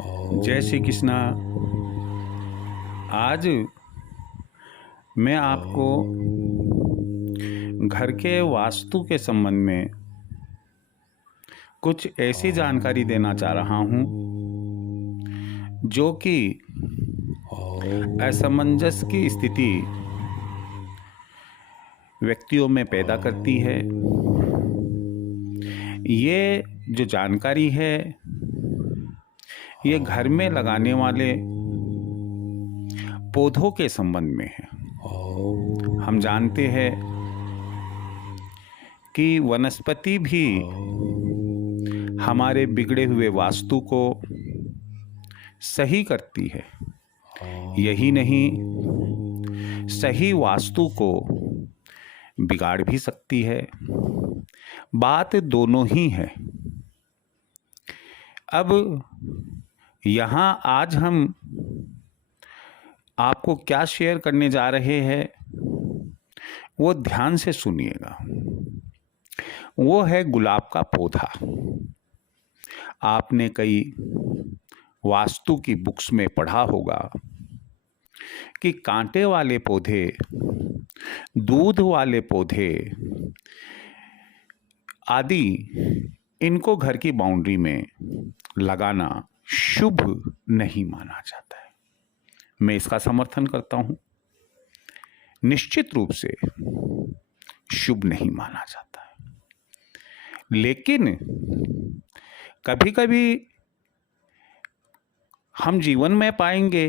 जय श्री कृष्णा। आज मैं आपको घर के वास्तु के संबंध में कुछ ऐसी जानकारी देना चाह रहा हूँ जो कि असमंजस की स्थिति व्यक्तियों में पैदा करती है। ये जो जानकारी है ये घर में लगाने वाले पौधों के संबंध में है। हम जानते हैं कि वनस्पति भी हमारे बिगड़े हुए वास्तु को सही करती है। यही नहीं, सही वास्तु को बिगाड़ भी सकती है। बात दोनों ही है। अब यहाँ आज हम आपको क्या शेयर करने जा रहे हैं वो ध्यान से सुनिएगा। वो है गुलाब का पौधा। आपने कई वास्तु की बुक्स में पढ़ा होगा कि कांटे वाले पौधे, दूध वाले पौधे आदि, इनको घर की बाउंड्री में लगाना शुभ नहीं माना जाता है। मैं इसका समर्थन करता हूं। निश्चित रूप से शुभ नहीं माना जाता है, लेकिन कभी कभी हम जीवन में पाएंगे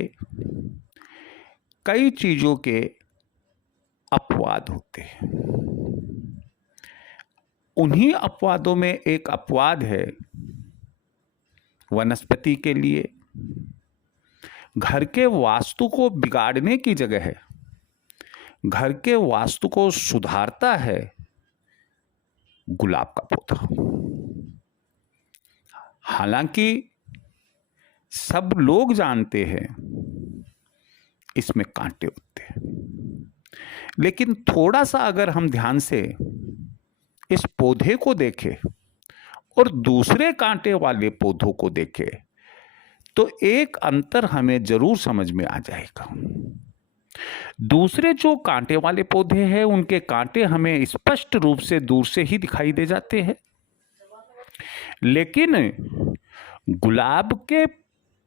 कई चीजों के अपवाद होते हैं। उन्हीं अपवादों में एक अपवाद है वनस्पति के लिए। घर के वास्तु को बिगाड़ने की जगह है घर के वास्तु को सुधारता है गुलाब का पौधा। हालांकि सब लोग जानते हैं इसमें कांटे होते हैं, लेकिन थोड़ा सा अगर हम ध्यान से इस पौधे को देखें और दूसरे कांटे वाले पौधों को देखें तो एक अंतर हमें जरूर समझ में आ जाएगा। दूसरे जो कांटे वाले पौधे हैं उनके कांटे हमें स्पष्ट रूप से दूर से ही दिखाई दे जाते हैं, लेकिन गुलाब के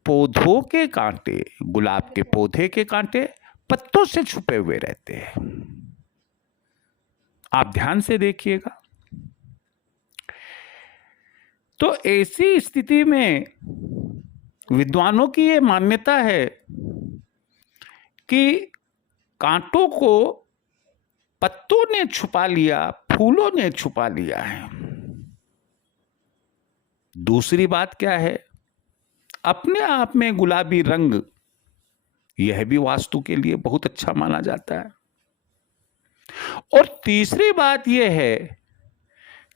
पौधों के कांटे, गुलाब के पौधे के कांटे पत्तों से छुपे हुए रहते हैं। आप ध्यान से देखिएगा। तो ऐसी स्थिति में विद्वानों की ये मान्यता है कि कांटों को पत्तों ने छुपा लिया, फूलों ने छुपा लिया है। दूसरी बात क्या है, अपने आप में गुलाबी रंग, यह भी वास्तु के लिए बहुत अच्छा माना जाता है। और तीसरी बात यह है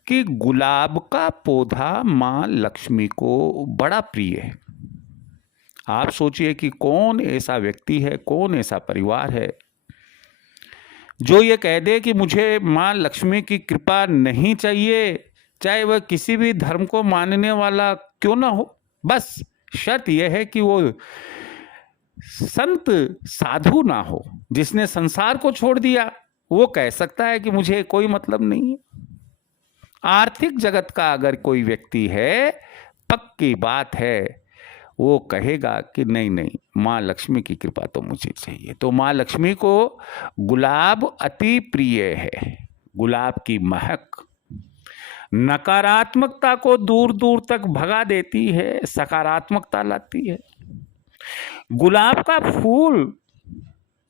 कि गुलाब का पौधा मां लक्ष्मी को बड़ा प्रिय है। आप सोचिए कि कौन ऐसा व्यक्ति है, कौन ऐसा परिवार है जो ये कह दे कि मुझे मां लक्ष्मी की कृपा नहीं चाहिए, चाहे वह किसी भी धर्म को मानने वाला क्यों ना हो। बस शर्त यह है कि वो संत साधु ना हो। जिसने संसार को छोड़ दिया वो कह सकता है कि मुझे कोई मतलब नहीं है। आर्थिक जगत का अगर कोई व्यक्ति है, पक्की बात है, वो कहेगा कि नहीं नहीं, माँ लक्ष्मी की कृपा तो मुझे चाहिए। तो माँ लक्ष्मी को गुलाब अति प्रिय है। गुलाब की महक नकारात्मकता को दूर दूर तक भगा देती है, सकारात्मकता लाती है। गुलाब का फूल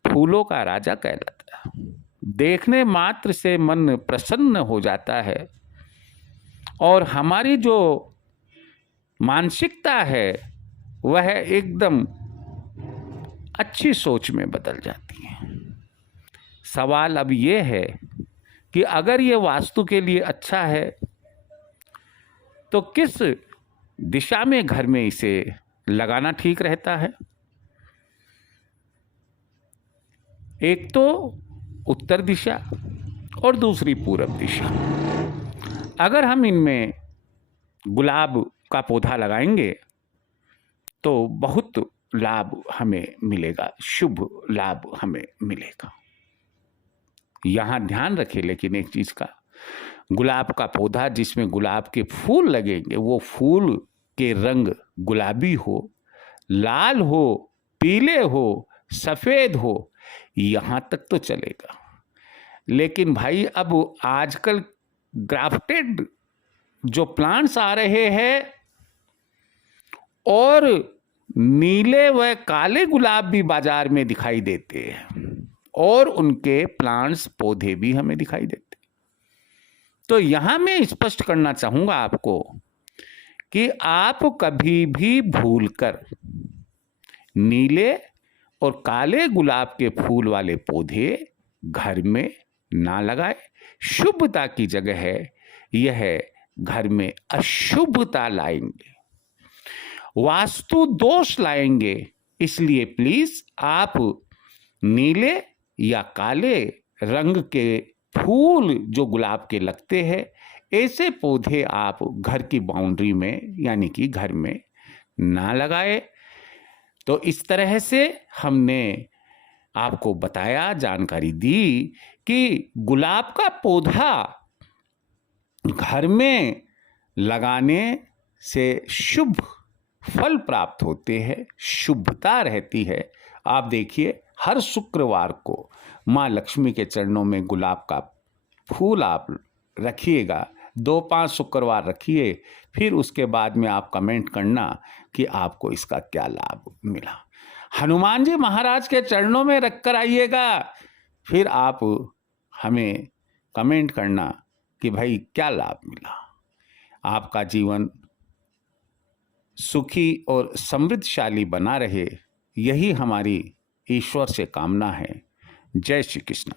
फूलों का राजा कहलाता है। देखने मात्र से मन प्रसन्न हो जाता है और हमारी जो मानसिकता है वह एकदम अच्छी सोच में बदल जाती है। सवाल अब यह है कि अगर ये वास्तु के लिए अच्छा है तो किस दिशा में घर में इसे लगाना ठीक रहता है। एक तो उत्तर दिशा और दूसरी पूरब दिशा। अगर हम इनमें गुलाब का पौधा लगाएंगे तो बहुत लाभ हमें मिलेगा, शुभ लाभ हमें मिलेगा। यहां ध्यान रखें लेकिन एक चीज का, गुलाब का पौधा जिसमें गुलाब के फूल लगेंगे, वो फूल के रंग गुलाबी हो, लाल हो, पीले हो, सफेद हो, यहां तक तो चलेगा। लेकिन भाई अब आजकल ग्राफ्टेड जो प्लांट्स आ रहे हैं और नीले व काले गुलाब भी बाजार में दिखाई देते हैं और उनके प्लांट्स पौधे भी हमें दिखाई देते। तो यहां मैं स्पष्ट करना चाहूंगा आपको कि आप कभी भी भूलकर नीले और काले गुलाब के फूल वाले पौधे घर में ना लगाए। शुभता की जगह है यह घर में अशुभता लाएंगे, वास्तु दोष लाएंगे। इसलिए प्लीज आप नीले या काले रंग के फूल जो गुलाब के लगते हैं, ऐसे पौधे आप घर की बाउंड्री में यानी कि घर में ना लगाए। तो इस तरह से हमने आपको बताया, जानकारी दी कि गुलाब का पौधा घर में लगाने से शुभ फल प्राप्त होते हैं, शुभता रहती है। आप देखिए हर शुक्रवार को माँ लक्ष्मी के चरणों में गुलाब का फूल आप रखिएगा, 2-5 शुक्रवार रखिए, फिर उसके बाद में आप कमेंट करना कि आपको इसका क्या लाभ मिला। हनुमान जी महाराज के चरणों में रखकर आइएगा, फिर आप हमें कमेंट करना कि भाई क्या लाभ मिला। आपका जीवन सुखी और समृद्धशाली बना रहे, यही हमारी ईश्वर से कामना है। जय श्री कृष्ण।